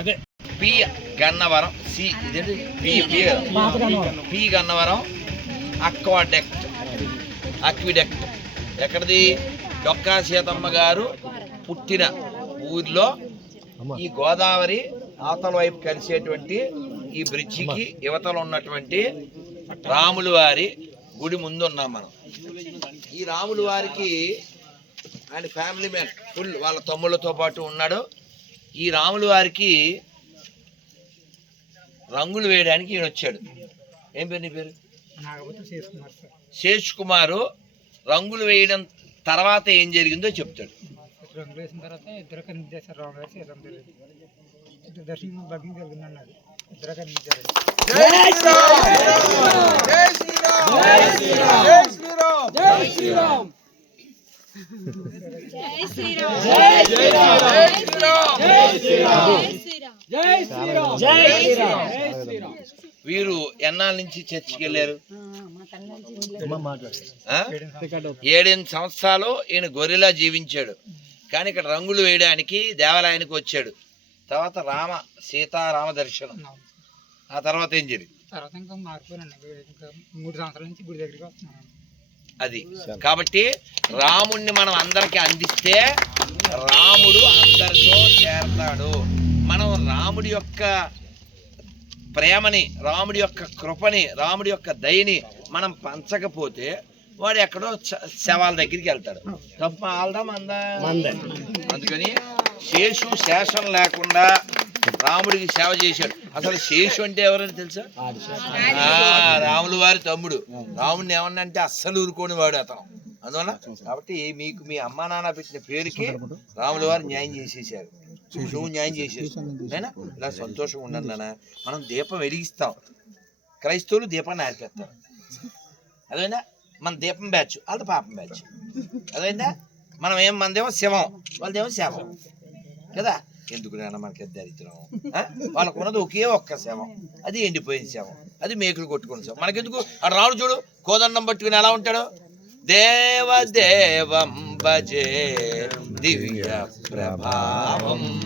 అదే. P Gannavaram C ఇదేంటి? P P Gannavaram aqueduct aqueduct ఎక్కడిది? డొక్కా సీతమ్మ గారు పుట్టిన ఊర్లో ఈ గోదావరి అవతల వైపు కలిసేటువంటి ఈ బ్రిడ్జికి యువతలు ఉన్నటువంటి రాములు వారి గుడి ముందు ఉన్నాం మనం. ఈ రాములు వారికి ఆయన ఫ్యామిలీ మ్యాన్ ఫుల్ వాళ్ళ తమ్ముళ్ళతో పాటు ఉన్నాడు. ఈ రాములు వారికి రంగులు వేయడానికి ఈయన వచ్చాడు. ఏం పేరు నీ పేరు? శేష్ కుమారు రంగులు వేయడం తర్వాత ఏం జరిగిందో చెప్తాడు. రంగులు వేసిన తర్వాత ఇద్దరు కనిపించారు రావడం వేసి రంగులు వేసి. ఇద్దరు దర్శనం భగ్నం జరిగింది అన్నాడు ఇద్దరు కనిపించారు వీరు ఎన్నాళ్ళ నుంచి చర్చికి వెళ్ళారు? ఏడెనిమిది సంవత్సరాలు ఈయన గొరిలా జీవించాడు. కానీ ఇక్కడ రంగులు వేయడానికి దేవాలయానికి వచ్చాడు. తర్వాత రామ సీతారామ దర్శనం. ఆ తర్వాత ఏం జరిగింది? తర్వాత ఇంకా మారిపోయానండి మూడు సంవత్సరాల నుంచి గుడి దగ్గరికి వస్తున్నాను అది. కాబట్టి రాముణ్ణి మనం అందరికి అందిస్తే రాముడు అందరితో చేరతాడు. మనం రాముడి యొక్క ప్రేమని రాముడి యొక్క కృపని రాముడి యొక్క దయని మనం పంచకపోతే వాడు ఎక్కడో శవాల దగ్గరికి వెళ్తాడు. తప్ప ఆల్దా మందా. అందుకని శేషు శేషం లేకుండా రాముడికి సేవ చేశాడు. అసలు శేషు అంటే ఎవరని తెలుసా? రాములు వారి తమ్ముడు. రాముడిని ఏమన్నా అంటే అస్సలు ఊరుకోని వాడు అతను. అందువల్ల కాబట్టి మీకు మీ అమ్మా నాన్న పెట్టిన పేరుకి రాముల వారు న్యాయం చేసేసారు నువ్వు న్యాయం చేసేసావు ఇలా సంతోషంగా ఉండండి నాన్న. మనం దీపం వెలిగిస్తాం. క్రైస్తవులు దీపాన్ని ఆరిపేస్తారు. అదేనా? మన దీపం బ్యాచ్ వాళ్ళది పాపం బ్యాచ్. అదేందా మనం ఏం మనదేమో శివం వాళ్ళదేమో శవం. కదా? ఎందుకు నాన్న మనకి దరిద్రం? వాళ్ళకు ఉన్నది ఒకే ఒక్క శవం. అది ఎండిపోయిన శవం. అది మేకులు కొట్టుకున్న శవం. మనకెందుకు? అటు రావుడు చూడు కోదండం పట్టుకుని ఎలా ఉంటాడు? దేవదేవం భజే దివ్య ప్రభావం.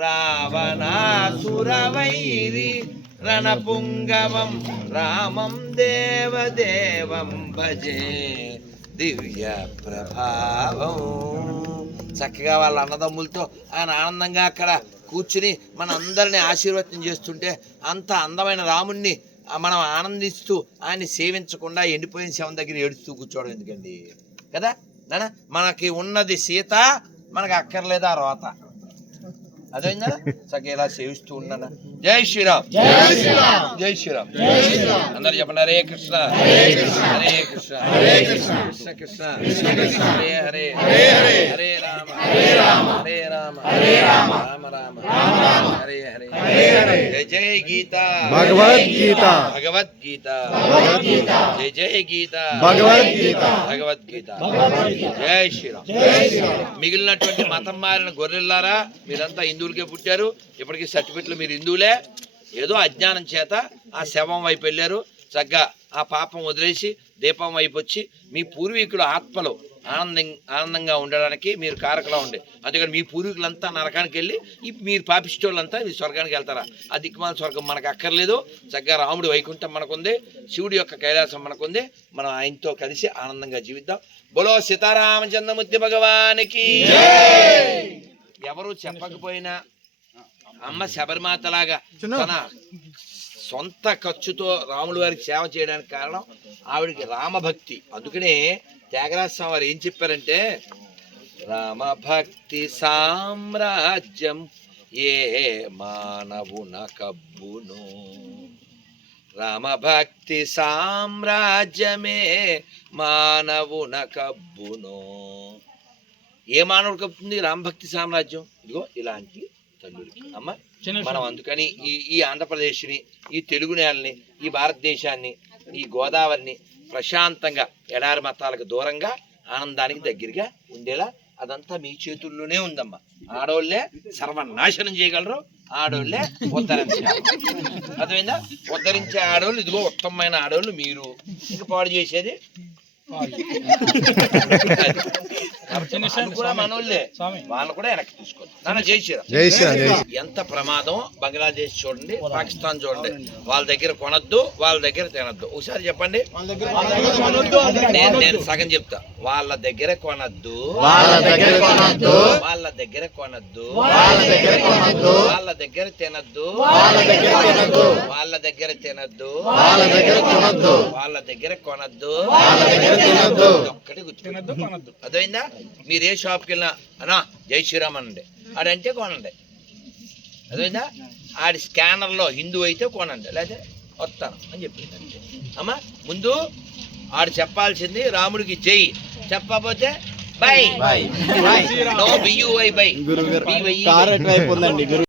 రావణాసురవైరి రణపుంగవం. రామం దేవదేవం భజే దివ్య ప్రభావం. చక్కగా వాళ్ళ అన్నదమ్ములతో ఆయన ఆనందంగా అక్కడ కూర్చుని మన అందరిని ఆశీర్వచనం చేస్తుంటే అంత అందమైన రాముణ్ణి మనం ఆనందిస్తూ ఆయన్ని సేవించకుండా ఎండిపోయిన శవం దగ్గర ఏడుస్తూ కూర్చోవడం ఎందుకండి? కదా? మనకి ఉన్నది సీత మనకు అక్కర్లేదు ఆ రోత? అదేందా? చక్కగా ఇలా సేవిస్తూ ఉన్నాను? జై శ్రీరామ్. జై శ్రీరామ్. అందరు చెప్పండి హరే కృష్ణ. హరే కృష్ణ. హరే కృష్ణ. కృష్ణ. కృష్ణ హరే హరే. హరే రామ. హరే రామ. హరే రామ. హరే రామ. రామ రామ. హరే హరే. జై జై గీత. భగవద్గీత. భగవద్గీత. జై జై గీత. భగవద్గీత. భగవద్గీత. జై శ్రీరామ్. మిగిలినటువంటి మతం మారిన గొర్రెల్లారా? మీరంతా హిందువులకే పుట్టారు. ఇప్పటికీ సర్టిఫికెట్లు మీరు హిందువులే. ఏదో అజ్ఞానం చేత ఆ శవం వైపు వెళ్ళారు. చక్కగా ఆ పాపం వదిలేసి దీపం వైపు వచ్చి మీ పూర్వీకుల ఆత్మలో ఆనందం ఆనందంగా ఉండడానికి మీరు కారకలా ఉండే. అందుకని మీ పూర్వీకులంతా నరకానికి వెళ్ళి మీరు పాపిష్టోళ్ళంతా మీ స్వర్గానికి వెళ్తారా? ఆ దిక్కుమాల స్వర్గం మనకు అక్కర్లేదు. చక్కగా రాముడి వైకుంఠం మనకుంది. శివుడి యొక్క కైలాసం మనకుంది. మనం ఆయనతో కలిసి ఆనందంగా జీవిద్దాం. బలో సీతారామచంద్రమూర్తి భగవానికి ఎవరు చెప్పకపోయినా అమ్మ శబరిమాతలాగా తన సొంత ఖర్చుతో రాముల వారికి సేవ చేయడానికి కారణం ఆవిడకి రామభక్తి. అందుకనే త్యాగరాజ స్వామి వారు ఏం చెప్పారంటే రామభక్తి సామ్రాజ్యం ఏ మానవున కబ్బును రామభక్తి సామ్రాజ్యమే మానవున కబ్బును ఏ మానవుడు కప్పుతుంది రామభక్తి సామ్రాజ్యం. ఇదిగో ఇలాంటి తల్లుడికి అమ్మ మనం అందుకని ఈ ఈ ఆంధ్రప్రదేశ్ని ఈ తెలుగు నేలని ఈ భారతదేశాన్ని ఈ గోదావరిని ప్రశాంతంగా ఎడారి మతాలకు దూరంగా ఆనందానికి దగ్గరగా ఉండేలా అదంతా మీ చేతుల్లోనే ఉందమ్మా. ఆడోళ్ళే సర్వనాశనం చేయగలరు ఆడోళ్ళే ఉద్ధరించాలి. అర్థమైందా? ఉద్ధరించే ఆడోళ్ళు ఇదిగో ఉత్తమమైన ఆడోళ్ళు మీరు. ఇంక పాడు చేసేది? వాళ్ళు కూడా మనోళ్ళే వాళ్ళు కూడా వెనక్కి నాన్న జై శ్రీరామ్. ఎంత ప్రమాదం బంగ్లాదేశ్ చూడండి పాకిస్తాన్ చూడండి వాళ్ళ దగ్గర కొనొద్దు వాళ్ళ దగ్గర తినొద్దు ఒకసారి చెప్పండి నేను నేను సగం చెప్తా వాళ్ళ దగ్గర కొనొద్దు వాళ్ళ దగ్గర కొనొద్దు వాళ్ళ దగ్గర కొనొద్దు వాళ్ళ దగ్గర కొనొద్దు వాళ్ళ దగ్గర తినొద్దు వాళ్ళ దగ్గర తినొద్దు వాళ్ళ దగ్గర తినొద్దు వాళ్ళ దగ్గర కొనొద్దు వాళ్ళ దగ్గర కొనొద్దు వాళ్ళ దగ్గర తినొద్దు ఒక్కటి గుర్తు అదైందా మీరు ఏ షాప్కి వెళ్ళినా అన్నా జై శ్రీరామ్ అనండి. ఆడంటే కొనండి. అదైందా ఆడి స్కానర్లో హిందూ అయితే కొనండి. లేకపోతే వస్తాను అని చెప్పింది అంతే. అమ్మా ముందు ఆడు చెప్పాల్సింది రాముడికి జై. చెప్పకపోతే బై. No బియుఐ by. గురువు